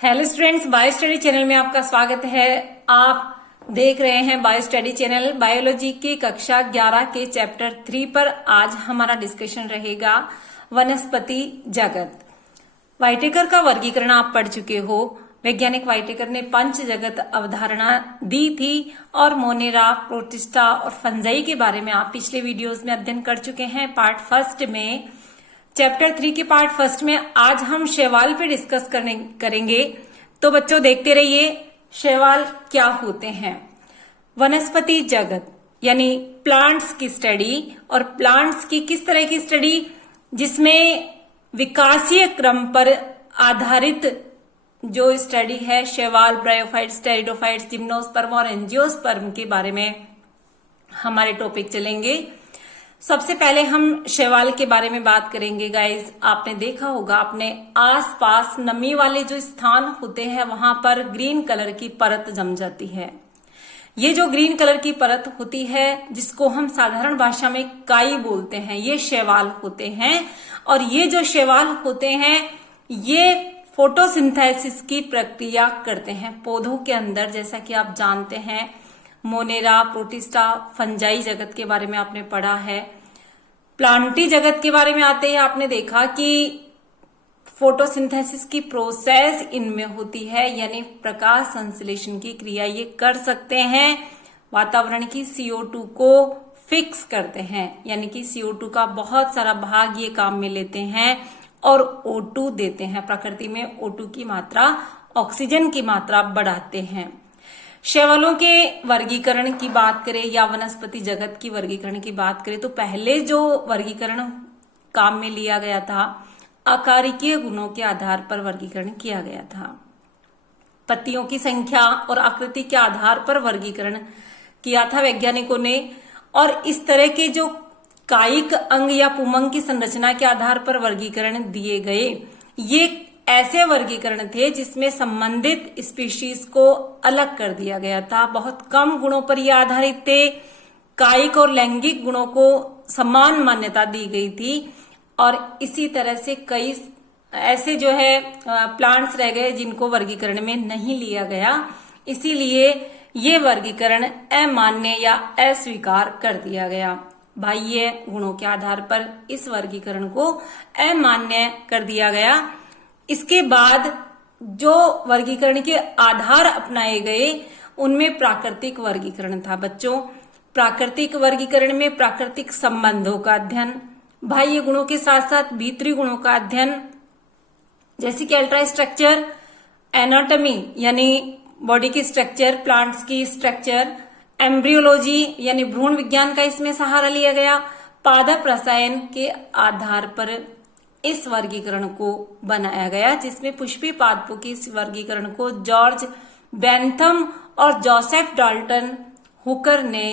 Hello students, bio study channel में आपका स्वागत है। आप देख रहे हैं बायो स्टडी चैनल। बायोलॉजी की कक्षा 11 के चैप्टर 3 पर आज हमारा डिस्कशन रहेगा वनस्पति जगत। वाइटेकर का वर्गीकरण आप पढ़ चुके हो। वैज्ञानिक वाइटेकर ने पंच जगत अवधारणा दी थी और मोनेरा, प्रोटिस्टा और फंजाई के बारे में आप पिछले वीडियोस में अध्ययन कर चुके हैं। पार्ट फर्स्ट में, चैप्टर 3 के पार्ट फर्स्ट में आज हम शैवाल पे डिस्कस करेंगे। तो बच्चों देखते रहिए शैवाल क्या होते हैं। वनस्पति जगत यानी प्लांट्स की स्टडी, और प्लांट्स की किस तरह की स्टडी, जिसमें विकासीय क्रम पर आधारित जो स्टडी है शैवाल, ब्रायोफाइट्स, टेरिडोफाइट्स, जिम्नोस्पर्म और एंजियोस्पर्म के बारे में हमारे टॉपिक चलेंगे। सबसे पहले हम शैवाल के बारे में बात करेंगे। गाइस, आपने देखा होगा अपने आसपास नमी वाले जो स्थान होते हैं वहां पर ग्रीन कलर की परत जम जाती है। ये जो ग्रीन कलर की परत होती है जिसको हम साधारण भाषा में काई बोलते हैं, ये शैवाल होते हैं। और ये जो शैवाल होते हैं ये फोटोसिंथेसिस की प्रक्रिया करते हैं पौधों के अंदर। जैसा कि आप जानते हैं मोनेरा, प्रोटिस्टा, फंजाई जगत के बारे में आपने पढ़ा है। प्लांटी जगत के बारे में आते ही आपने देखा कि फोटोसिंथेसिस की प्रोसेस इनमें होती है, यानी प्रकाश संश्लेषण की क्रिया ये कर सकते हैं। वातावरण की CO2 को फिक्स करते हैं, यानी कि CO2 का बहुत सारा भाग ये काम में लेते हैं और O2 देते हैं। प्रकृति में O2 की मात्रा, ऑक्सीजन की मात्रा बढ़ाते हैं। शैवालों के वर्गीकरण की बात करें या वनस्पति जगत की वर्गीकरण की बात करें तो पहले जो वर्गीकरण काम में लिया गया था आकारिकीय गुणों के आधार पर वर्गीकरण किया गया था। पत्तियों की संख्या और आकृति के आधार पर वर्गीकरण किया था वैज्ञानिकों ने। और इस तरह के जो कायिक अंग या पुमंग की संरचना के आधार पर वर्गीकरण दिए गए, ये ऐसे वर्गीकरण थे जिसमें संबंधित स्पीशीज को अलग कर दिया गया था। बहुत कम गुणों पर यह आधारित थे। कायिक और लैंगिक गुणों को समान मान्यता दी गई थी। और इसी तरह से कई ऐसे जो है प्लांट्स रह गए जिनको वर्गीकरण में नहीं लिया गया, इसीलिए ये वर्गीकरण अमान्य या अस्वीकार कर दिया गया। बाह्य गुणों के आधार पर इस वर्गीकरण को अमान्य कर दिया गया। इसके बाद जो वर्गीकरण के आधार अपनाए गए उनमें प्राकृतिक वर्गीकरण था। बच्चों, प्राकृतिक वर्गीकरण में प्राकृतिक संबंधों का अध्ययन, बाह्य गुणों के साथ साथ भीतरी गुणों का अध्ययन, जैसे कि अल्ट्रा स्ट्रक्चर, एनाटॉमी यानी बॉडी की स्ट्रक्चर, प्लांट्स की स्ट्रक्चर, एम्ब्रियोलॉजी यानी भ्रूण विज्ञान का इसमें सहारा लिया गया। पादप रसायन के आधार पर इस वर्गीकरण को बनाया गया, जिसमें पुष्पी पादपों के इस वर्गीकरण को जॉर्ज बेंथम और जोसेफ डाल्टन हुकर ने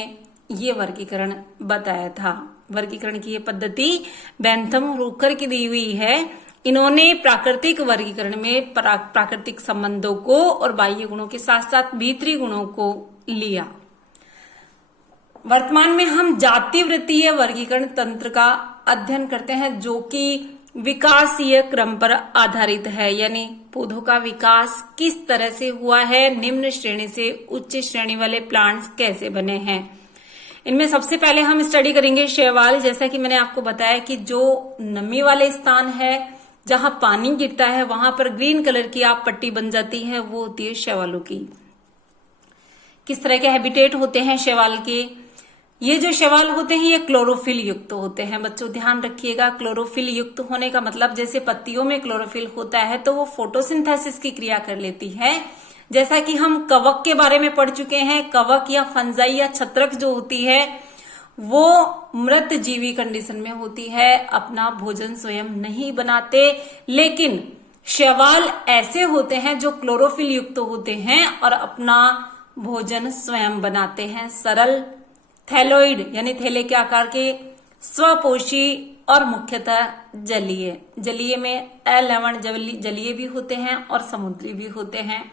ये वर्गीकरण बताया था। वर्गीकरण की ये पद्धति बेंथम और हुकर की दी हुई है। इन्होंने प्राकृतिक वर्गीकरण में प्राकृतिक संबंधों को और बाह्य गुणों के साथ साथ भीतरी गुणों को लिया। वर्तमान में हम जातिवृत्तीय वर्गीकरण तंत्र का अध्ययन करते हैं जो कि विकासीय क्रम पर आधारित है, यानी पौधों का विकास किस तरह से हुआ है, निम्न श्रेणी से उच्च श्रेणी वाले प्लांट्स कैसे बने हैं। इनमें सबसे पहले हम स्टडी करेंगे शैवाल। जैसा कि मैंने आपको बताया कि जो नमी वाले स्थान है जहां पानी गिरता है वहां पर ग्रीन कलर की आप पट्टी बन जाती है, वो होती है शैवालों की। किस तरह के हैबिटेट होते हैं शैवाल के? ये जो शैवाल होते हैं ये क्लोरोफिल युक्त होते हैं। बच्चों ध्यान रखिएगा, क्लोरोफिल युक्त होने का मतलब जैसे पत्तियों में क्लोरोफिल होता है तो वो फोटोसिंथेसिस की क्रिया कर लेती है। जैसा कि हम कवक के बारे में पढ़ चुके हैं, कवक या फंजाई या छत्रक जो होती है वो मृत जीवी कंडीशन में होती है, अपना भोजन स्वयं नहीं बनाते। लेकिन शैवाल ऐसे होते हैं जो क्लोरोफिल युक्त होते हैं और अपना भोजन स्वयं बनाते हैं। सरल थैलोइड यानी थैले के आकार के, स्वपोषी और मुख्यतः जलीय। जलीय में अलवण जलीय भी होते हैं और समुद्री भी होते हैं।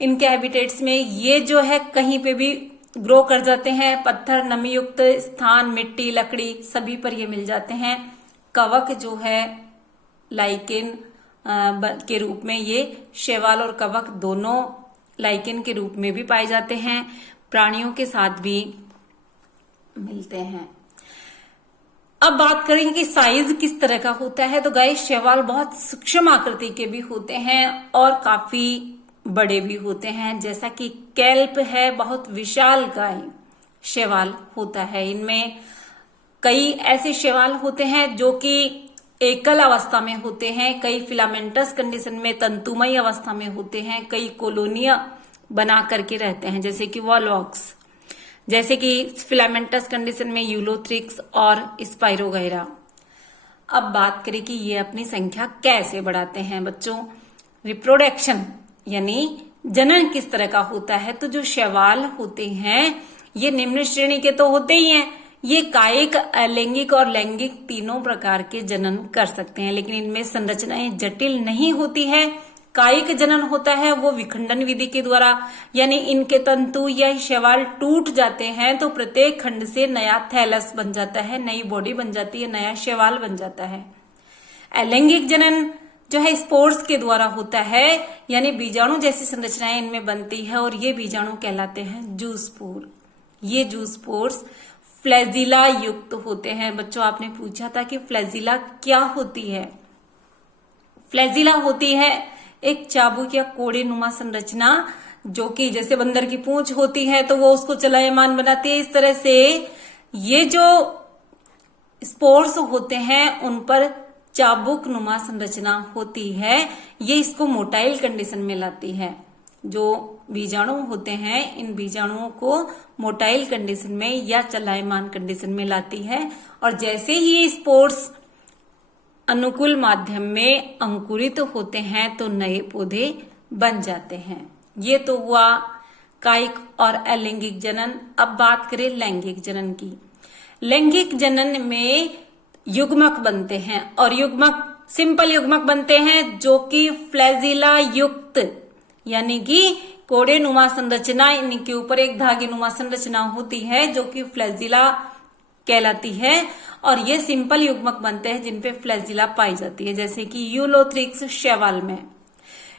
इनके हैबिटेट्स में ये जो है कहीं पे भी ग्रो कर जाते हैं। पत्थर, नमी युक्त स्थान, मिट्टी, लकड़ी सभी पर ये मिल जाते हैं। कवक जो है लाइकेन, के रूप में ये शैवाल और कवक दोनों लाइकेन के रूप में भी पाए जाते हैं, प्राणियों के साथ भी मिलते हैं। अब बात करेंगे कि साइज किस तरह का होता है। तो गाइस शैवाल बहुत सूक्ष्म आकृति के भी होते हैं और काफी बड़े भी होते हैं। जैसा कि कैल्प है, बहुत विशालकाय शैवाल होता है। इनमें कई ऐसे शैवाल होते हैं जो कि एकल अवस्था में होते हैं, कई फिलामेंटस कंडीशन में तंतुमय अवस्था में होते हैं, कई कॉलोनियां बना करके रहते हैं जैसे कि वॉलवॉक्स, जैसे कि फिलामेंटस कंडीशन में यूलोथ्रिक्स और स्पाइरोगैरा। अब बात करें कि ये अपनी संख्या कैसे बढ़ाते हैं बच्चों। रिप्रोडक्शन यानी जनन किस तरह का होता है। तो जो शैवाल होते हैं ये निम्न श्रेणी के तो होते ही हैं, ये कायिक, अलैंगिक और लैंगिक तीनों प्रकार के जनन कर सकते हैं, लेकिन इनमें संरचनाएं जटिल नहीं होती है। कायिक जनन होता है वो विखंडन विधि के द्वारा, यानी इनके तंतु या शैवाल टूट जाते हैं तो प्रत्येक खंड से नया थैलस बन जाता है, नई बॉडी बन जाती है, नया शैवाल बन जाता है। अलैंगिक जनन जो है स्पोर्स के द्वारा होता है, यानी बीजाणु जैसी संरचनाएं इनमें बनती है और ये बीजाणु कहलाते हैं जूस्पोर। ये जूस्पोर्स फ्लैजिला युक्त होते हैं। बच्चों आपने पूछा था कि फ्लैजिला क्या होती है। फ्लैजिला होती है एक चाबुक या कोड़े नुमा संरचना, जो कि जैसे बंदर की पूंछ होती है तो वो उसको चलायमान बनाती है। इस तरह से ये जो स्पोर्स होते हैं उन पर चाबुक नुमा संरचना होती है, ये इसको मोटाइल कंडीशन में लाती है। जो बीजाणु होते हैं इन बीजाणुओं को मोटाइल कंडीशन में या चलायमान कंडीशन में लाती है, और जैसे ही स्पोर्स अनुकूल माध्यम में अंकुरित होते हैं तो नए पौधे बन जाते हैं। ये तो हुआ कायिक और अलैंगिक जनन। अब बात करें लैंगिक जनन की। लैंगिक जनन में युग्मक बनते हैं, और युग्मक सिंपल युग्मक बनते हैं जो कि फ्लैजिला युक्त, यानी कि कोड़े नुमा संरचना, इनके ऊपर एक धागे नुमा संरचना होती है जो कि फ्लैजिला कहलाती है, और ये सिंपल युग्मक बनते हैं जिनपे फ्लैजिला पाई जाती है, जैसे कि यूलोथ्रिक्स शैवाल में,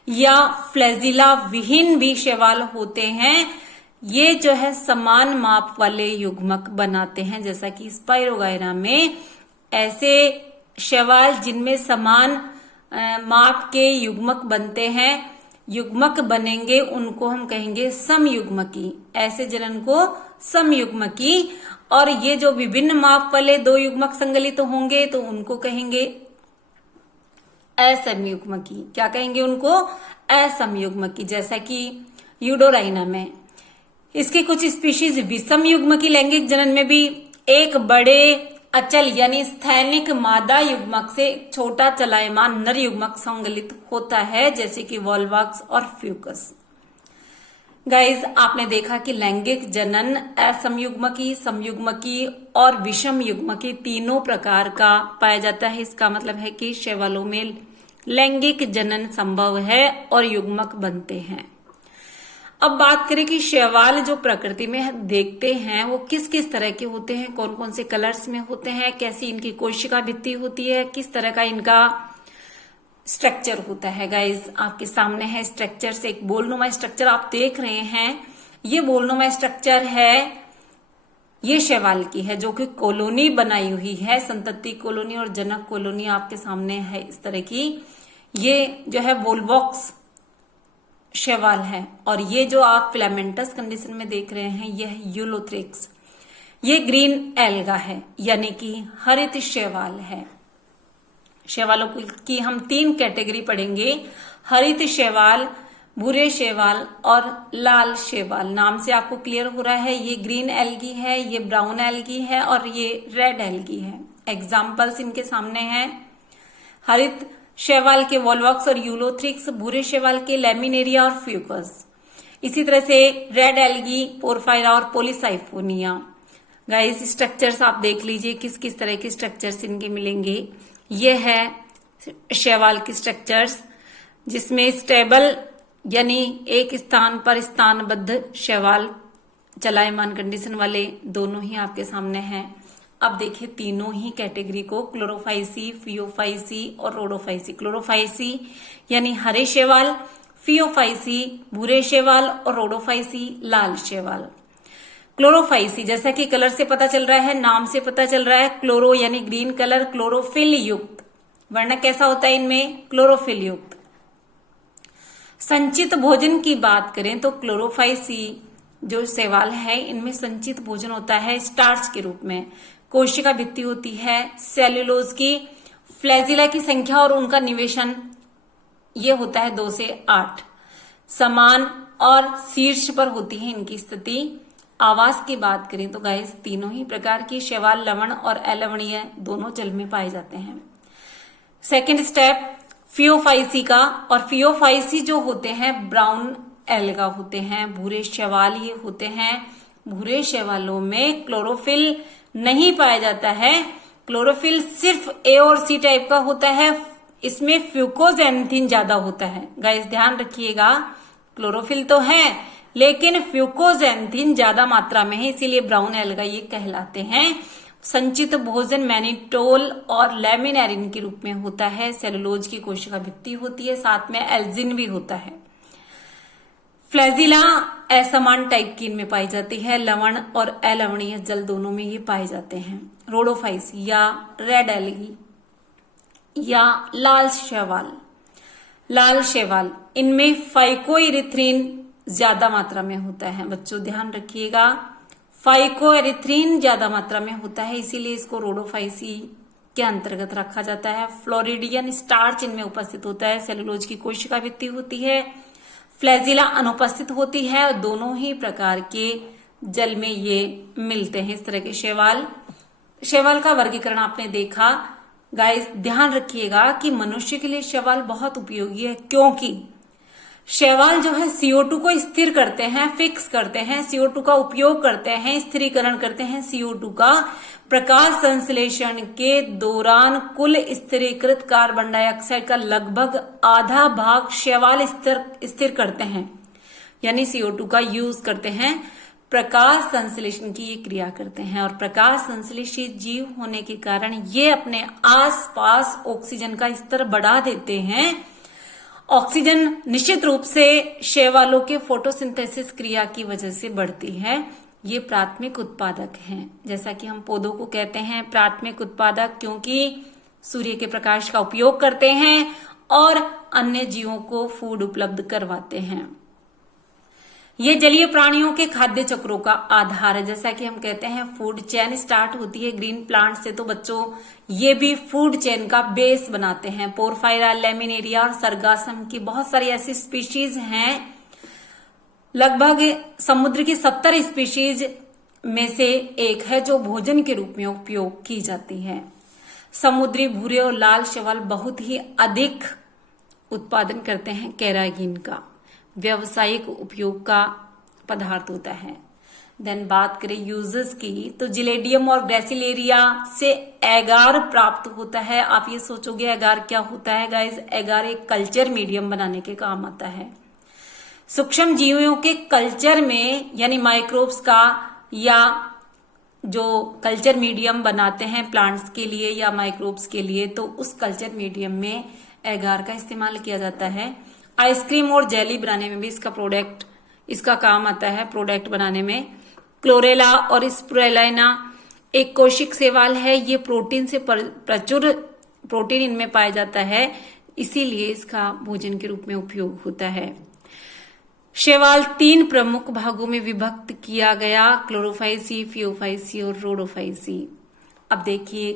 या फ्लैजिला विहीन भी शैवाल होते हैं। ये जो है समान माप वाले युग्मक बनाते हैं, जैसा कि स्पाइरोगायरा में ऐसे शैवाल जिनमें समान माप के युग्मक बनते हैं, युग्मक बनेंगे उनको हम कहेंगे समयुग्मकी। ऐसे जनन को समयुग्मकी। और ये जो विभिन्न माप वाले दो युग्मक संगलित होंगे तो उनको कहेंगे असमयुग्मकी। क्या कहेंगे उनको? असमयुग्मकी। जैसा कि यूडोराइना में। इसके कुछ स्पीशीज विषम युग्मकी लैंगिक जनन में भी एक बड़े अचल यानी स्थैनिक मादा युग्मक से छोटा चलायमान नर युग्मक संगलित होता है, जैसे कि वॉलवॉक्स और फ्यूकस। गाइज आपने देखा कि लैंगिक जनन असमयुग्मकी, समयुग्मकी और विषम युग्मकी तीनों प्रकार का पाया जाता है। इसका मतलब है कि शैवालों में लैंगिक जनन संभव है और युग्मक बनते हैं। अब बात करें कि शैवाल जो प्रकृति में देखते हैं वो किस किस तरह के होते हैं, कौन कौन से कलर्स में होते हैं, कैसी इनकी कोशिका भित्ति होती है, किस तरह का इनका स्ट्रक्चर होता है। गाइज आपके सामने है स्ट्रक्चर से एक बोलनुमा स्ट्रक्चर आप देख रहे हैं। ये बोलनुमा स्ट्रक्चर है, ये शैवाल की है जो कि कॉलोनी बनाई हुई है, संतति कॉलोनी और जनक कॉलोनी आपके सामने है इस तरह की। ये जो है वोल्वॉक्स शैवाल है, और ये जो आप फिलामेंटस कंडीशन में देख रहे हैं ये है यूलोथ्रिक्स। ये ग्रीन एल्गा है, यानी कि हरित शैवाल है। शैवालों की हम 3 कैटेगरी पढ़ेंगे, हरित शैवाल, भूरे शैवाल और लाल शैवाल। नाम से आपको क्लियर हो रहा है, ये ग्रीन एल्गी है, ये ब्राउन एल्गी है और ये रेड एल्गी है। एग्जाम्पल्स इनके सामने हैं। हरित शैवाल के वॉलवॉक्स और यूलोथ्रिक्स, भूरे शैवाल के लैमिनेरिया और फ्यूकस। इसी तरह से रेड एल्गी, पोरफायरा और पोलिसाइफोनिया। गाइस स्ट्रक्चर्स आप देख लीजिए किस किस तरह के स्ट्रक्चर्स इनके मिलेंगे। ये है शैवाल की स्ट्रक्चर्स, जिसमें स्टेबल यानी एक स्थान पर स्थानबद्ध शैवाल, चलायमान कंडीशन वाले दोनों ही आपके सामने हैं। अब देखिए तीनों ही कैटेगरी को, क्लोरोफाइसी, फियोफाइसी और रोडोफाइसी। क्लोरोफाइसी यानी हरे शैवाल, फियोफाइसी भूरे शैवाल और रोडोफाइसी लाल शैवाल। क्लोरोफाइसी जैसा कि कलर से पता चल रहा है, नाम से पता चल रहा है, क्लोरो यानी ग्रीन कलर, क्लोरोफिल युक्त। वर्ण कैसा होता है इनमें? क्लोरोफिल युक्त। संचित भोजन की बात करें तो क्लोरोफाइसी जो शैवाल है इनमें संचित भोजन होता है स्टार्च के रूप में। कोशिका भित्ति होती है सेल्यूलोज की। फ्लैजिला की संख्या और उनका निवेशन ये होता है 2 से 8। समान और शीर्ष पर होती है इनकी स्थिति। आवास की बात करें तो गाइस तीनों ही प्रकार की शैवाल लवण और अलवणीय दोनों जल में पाए जाते हैं। सेकेंड स्टेप फियोफाइसी का, और फियोफाइसी जो होते हैं ब्राउन एल्गा होते हैं, भूरे शैवाल ये होते हैं। भूरे शैवालों में क्लोरोफिल नहीं पाया जाता है, क्लोरोफिल सिर्फ ए और सी टाइप का होता है, इसमें फ्यूकोजेंथिन ज्यादा होता है। गाइस ध्यान रखिएगा, क्लोरोफिल तो है लेकिन फ्यूकोजेंथिन ज्यादा मात्रा में है, इसीलिए ब्राउन एल्गा ये कहलाते हैं। संचित भोजन मैनिटोल और लैमिनेरिन के रूप में होता है। सेलुलोज की कोशिका भित्ति होती है, साथ में एल्जिन भी होता है। फ्लैजिला असमान टाइप की इनमें पाई जाती है, लवण और अलवणीय जल दोनों में ये पाए जाते हैं। रोडोफाइसी या रेड एल्गी या लाल शैवाल, लाल शैवाल इनमें फाइकोइरिथ्रिन ज्यादा मात्रा में होता है। बच्चों ध्यान रखिएगा, फाइकोएरिथ्रिन ज्यादा मात्रा में होता है, इसीलिए इसको रोडोफाइसी के अंतर्गत रखा जाता है। फ्लोरिडियन स्टार्च इनमें उपस्थित होता है। सेलुलोज की कोशिका भित्ति होती है, फ्लैजिला अनुपस्थित होती है। दोनों ही प्रकार के जल में ये मिलते हैं इस तरह के शैवाल। शैवाल का वर्गीकरण आपने देखा। गाइस ध्यान रखिएगा कि मनुष्य के लिए शैवाल बहुत उपयोगी है, क्योंकि शैवाल जो है CO2 को स्थिर करते हैं, फिक्स करते हैं, CO2 का उपयोग करते हैं, स्थिरीकरण करते हैं। CO2 का प्रकाश संश्लेषण के दौरान कुल स्थिरीकृत कार्बन डाइऑक्साइड का लगभग आधा भाग शैवाल स्थिर करते हैं, यानी CO2 का यूज करते हैं। प्रकाश संश्लेषण की ये क्रिया करते हैं और प्रकाश संश्लेषित जीव होने के कारण ये अपने आसपास ऑक्सीजन का स्तर बढ़ा देते हैं। ऑक्सीजन निश्चित रूप से शैवालों के फोटोसिंथेसिस क्रिया की वजह से बढ़ती है। ये प्राथमिक उत्पादक हैं, जैसा कि हम पौधों को कहते हैं प्राथमिक उत्पादक, क्योंकि सूर्य के प्रकाश का उपयोग करते हैं और अन्य जीवों को फूड उपलब्ध करवाते हैं। ये जलीय प्राणियों के खाद्य चक्रों का आधार है। जैसा कि हम कहते हैं फूड चेन स्टार्ट होती है ग्रीन प्लांट से, तो बच्चों ये भी फूड चेन का बेस बनाते हैं। पोरफायरा, लेमिनेरिया और सरगासम की बहुत सारी ऐसी स्पीशीज हैं, लगभग समुद्र की 70 स्पीशीज में से एक है जो भोजन के रूप में उपयोग की जाती है। समुद्री भूरे और लाल शैवाल बहुत ही अधिक उत्पादन करते हैं कैरागिन का, व्यावसायिक उपयोग का पदार्थ होता है। देन बात करें यूजेस की, तो जिलेडियम और ग्रेसिलेरिया से एगार प्राप्त होता है। आप ये सोचोगे एगार क्या होता है गाइज? एगार एक कल्चर मीडियम बनाने के काम आता है। सूक्ष्म जीवों के कल्चर में यानी माइक्रोब्स का, या जो कल्चर मीडियम बनाते हैं प्लांट्स के लिए या माइक्रोब्स के लिए, तो उस कल्चर मीडियम में एगार का इस्तेमाल किया जाता है। आइसक्रीम और जेली बनाने में भी इसका काम आता है, प्रोडक्ट बनाने में। क्लोरेला और स्पुरेलिना एक कोशिक शैवाल है। ये प्रोटीन से प्रचुर प्रोटीन इनमें पाया जाता है, इसीलिए इसका भोजन के रूप में उपयोग होता है। शैवाल 3 प्रमुख भागों में विभक्त किया गया, क्लोरोफाइसी, फियोफाइसी और रोडोफाइसी। अब देखिए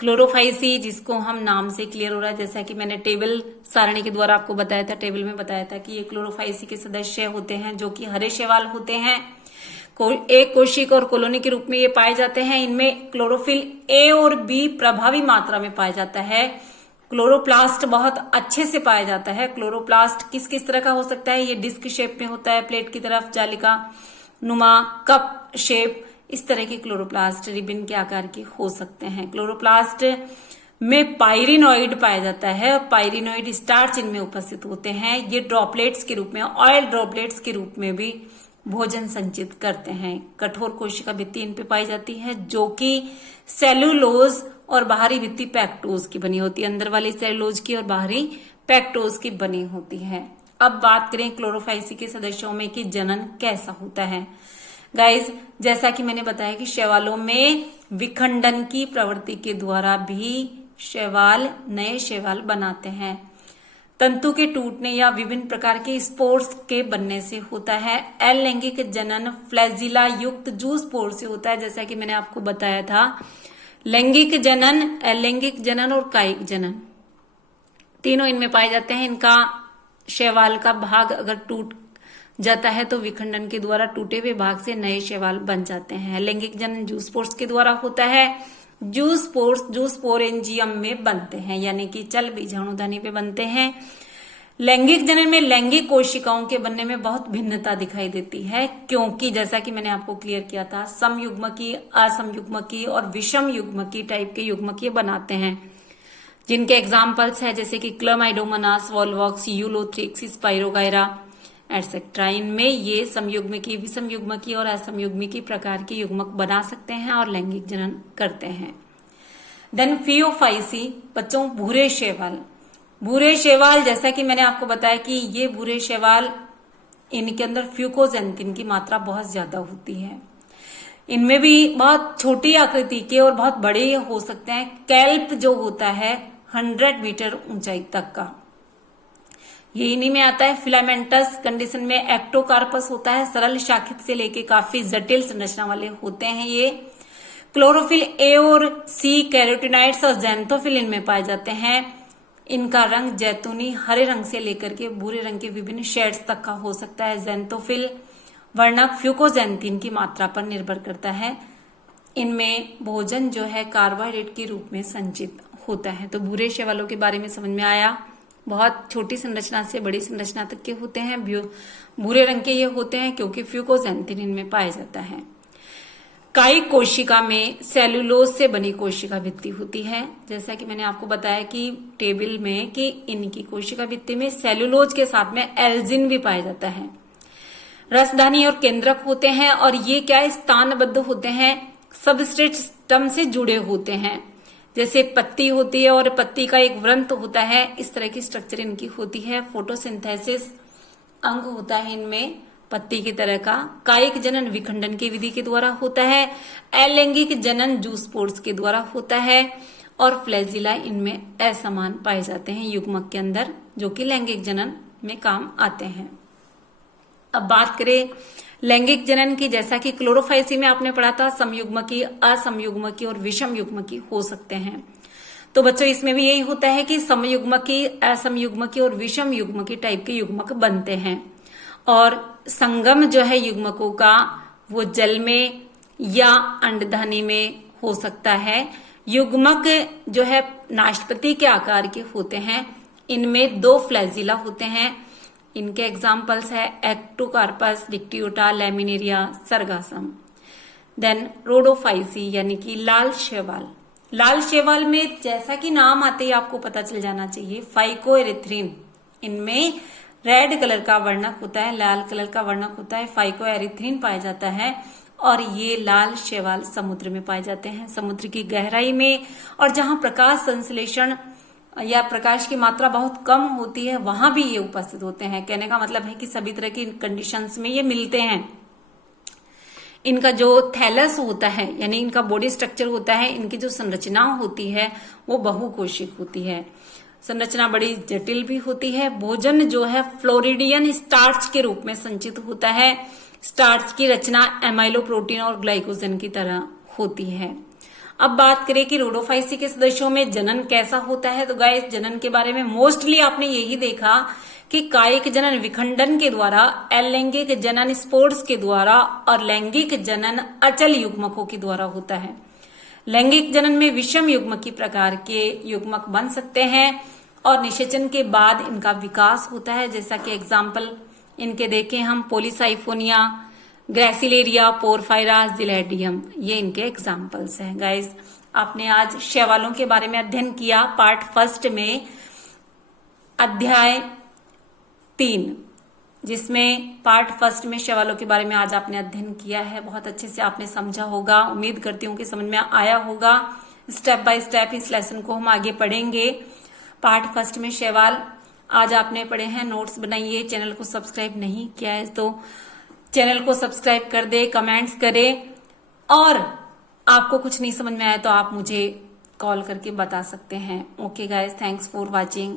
क्लोरोफाइसी जिसको हम नाम से क्लियर हो रहा है, जैसा कि मैंने टेबल सारणी के द्वारा आपको बताया था, टेबल में बताया था कि ये क्लोरोफाइसी के सदस्य होते हैं जो कि हरे शैवाल होते हैं। एक कोशिक और कॉलोनी के रूप में ये पाए जाते हैं। इनमें क्लोरोफिल ए और बी प्रभावी मात्रा में पाया जाता है। क्लोरोप्लास्ट बहुत अच्छे से पाया जाता है। क्लोरोप्लास्ट किस किस तरह का हो सकता है? ये डिस्क शेप में होता है, प्लेट की तरफ जालिका नुमा, कप शेप, इस तरह के क्लोरोप्लास्ट रिबन के आकार के हो सकते हैं। क्लोरोप्लास्ट में पायरिनोइड पाया जाता है और पायरिनोइड स्टार्च इनमें उपस्थित होते हैं। ये ड्रॉपलेट्स के रूप में, ऑयल ड्रॉपलेट्स के रूप में भी भोजन संचित करते हैं। कठोर कोशिका भित्ति इन पे पाई जाती है जो कि सेल्यूलोज और बाहरी भित्ति पैक्टोज की बनी होती है। अंदर वाली सेल्यूलोज की और बाहरी पैक्टोज की बनी होती है। अब बात करें क्लोरोफाइसी के सदस्यों में कि जनन कैसा होता है। गाइज, जैसा कि मैंने बताया कि शैवालों में विखंडन की प्रवृत्ति के द्वारा भी शैवाल नए शैवाल बनाते हैं। तंतु के टूटने या विभिन्न प्रकार के स्पोर्स के बनने से होता है। अलैंगिक जनन फ्लैजिला युक्त जू स्पोर से होता है। जैसा कि मैंने आपको बताया था, लैंगिक जनन, अलैंगिक जनन और कायिक जनन तीनों इनमें पाए जाते हैं। इनका शैवाल का भाग अगर टूट जाता है तो विखंडन के द्वारा टूटे हुए भाग से नए शैवाल बन जाते हैं। लैंगिक जनन जू स्पोर्स के द्वारा होता है। जू स्पोरेंजियम में बनते हैं, यानी कि चल बीजाणुधनी पे बनते हैं। लैंगिक जनन में लैंगिक कोशिकाओं के बनने में बहुत भिन्नता दिखाई देती है, क्योंकि जैसा कि मैंने आपको क्लियर किया था, समयुग्मकी, असमयुग्मकी और विषम युग्मकी टाइप के युग्मकीय बनाते हैं, जिनके एग्जाम्पल्स है जैसे कि Chlamydomonas, Volvox, Ulothrix, spirogyra etcetera. इनमें ये समयुग्मकी, विषम युग्मकी और असमयुग्मकी प्रकार के युग्मक बना सकते हैं और लैंगिक जनन करते हैं। देन फियोफाइसी, बच्चों भूरे शैवाल। भूरे शैवाल, जैसा कि मैंने आपको बताया कि ये भूरे शैवाल, इनके अंदर फ्यूकोजेंथिन की मात्रा बहुत ज्यादा होती है। इनमें भी बहुत छोटी आकृति के और बहुत बड़े हो सकते हैं। कैल्प जो होता है 100 मीटर ऊंचाई तक का, ये इन्हीं में आता है। फिलामेंटस कंडीशन में एक्टोकार्पस होता है। सरल शाखित से लेके काफी जटिल संरचना वाले होते हैं ये। क्लोरोफिल ए और सी, कैरोटिनॉइड्स और ज़ैंथोफिल इनमें पाए जाते हैं। इनका रंग जैतूनी हरे रंग से लेकर के भूरे रंग के विभिन्न शेड्स तक का हो सकता है। ज़ैंथोफिल वर्णक फ्यूकोजेंथिन की मात्रा पर निर्भर करता है। इनमें भोजन जो है कार्बोहाइड्रेट के रूप में संचित होता है। तो भूरे शैवालों के बारे में समझ में आया। बहुत छोटी संरचना से बड़ी संरचना तक के होते हैं। भूरे रंग के ये होते हैं क्योंकि फ्यूकोजेंथिन इनमें पाया जाता है। कायिक कोशिका में सेल्यूलोज से बनी कोशिका भित्ति होती है। जैसा कि मैंने आपको बताया कि टेबल में कि इनकी कोशिका भित्ति में सेल्यूलोज के साथ में एल्जिन भी पाया जाता है। रसधानी और केंद्रक होते हैं और ये क्या स्थानबद्ध होते हैं, सबस्ट्रेट सिस्टम से जुड़े होते हैं। जैसे पत्ती होती है और पत्ती का एक वृंत होता है, इस तरह की स्ट्रक्चर इनकी होती है। फोटोसिंथेसिस अंग होता है इनमें पत्ती की तरह का। कायिक जनन विखंडन की विधि के द्वारा होता है। अलैंगिक जनन जूस्पोर्स के द्वारा होता है। और फ्लैजिला इनमें असमान पाए जाते हैं युग्मक के अंदर, जो कि लैंगिक जनन में काम आते हैं। अब बात करें लैंगिक जनन की, जैसा कि क्लोरोफाइसी में आपने पढ़ा था, समयुग्मकी, असमयुग्मकी और विषम युग्मकी हो सकते हैं। तो बच्चों इसमें भी यही होता है कि समयुग्मकी, असमयुग्मकी और विषम युग्मकी टाइप के युग्मक बनते हैं। और संगम जो है युग्मकों का वो जल में या अंडधानी में हो सकता है। युग्मक जो है नाशपाती के आकार के होते हैं। इनमें 2 फ्लैजिला होते हैं। इनके एग्जाम्पल्स है Ectocarpus, Dictyota, Laminaria, Sargassum. Then Rhodophyceae यानी कि लाल शैवाल। लाल शैवाल में जैसा कि नाम आते ही आपको पता चल जाना चाहिए, फाइकोएरिथ्रिन। इनमें रेड कलर का वर्णक होता है, लाल कलर का वर्णक होता है, फाइकोएरिथ्रिन पाया जाता है। और ये लाल शैवाल समुद्र में पाए जाते हैं, समुद्र की गहराई में। और जहां प्रकाश संश्लेषण या प्रकाश की मात्रा बहुत कम होती है वहां भी ये उपस्थित होते हैं। कहने का मतलब है कि सभी तरह की कंडीशंस में ये मिलते हैं। इनका जो थैलस होता है, यानी इनका बॉडी स्ट्रक्चर होता है, इनकी जो संरचना होती है वो बहुकोशिक होती है। संरचना बड़ी जटिल भी होती है। भोजन जो है फ्लोरिडियन स्टार्च के रूप में संचित होता है। स्टार्च की रचना एमाइलो प्रोटीन और ग्लाइकोजन की तरह होती है। अब बात करें कि रोडोफाइसी के सदस्यों में जनन कैसा होता है, तो गाइस जनन के बारे में मोस्टली आपने यही देखा कि कायिक जनन विखंडन के द्वारा, अलैंगिक जनन स्पोर्स के द्वारा और लैंगिक जनन अचल युग्मकों के द्वारा होता है। लैंगिक जनन में विषम युग्मकी प्रकार के युग्मक बन सकते हैं और निषेचन के बाद इनका विकास होता है। जैसा कि एग्जाम्पल इनके देखें हम, पोलिसाइफोनिया, ग्रेसिलेरिया, पोरफायरा, जिलेडियम, ये इनके एग्जाम्पल्स हैं। गाइज आपने आज शैवालों के बारे में अध्ययन किया पार्ट 1 में, अध्याय 3 जिसमें पार्ट फर्स्ट में शैवालों के बारे में आज आपने अध्ययन किया है। बहुत अच्छे से आपने समझा होगा, उम्मीद करती हूँ कि समझ में आया होगा। स्टेप बाय स्टेप इस लेसन को हम आगे पढ़ेंगे। पार्ट फर्स्ट में शैवाल आज आपने पढ़े हैं, नोट्स बनाइए। चैनल को सब्सक्राइब नहीं किया है तो चैनल को सब्सक्राइब कर दे, कमेंट्स करें, और आपको कुछ नहीं समझ में आया तो आप मुझे कॉल करके बता सकते हैं। Okay guys, thanks for watching.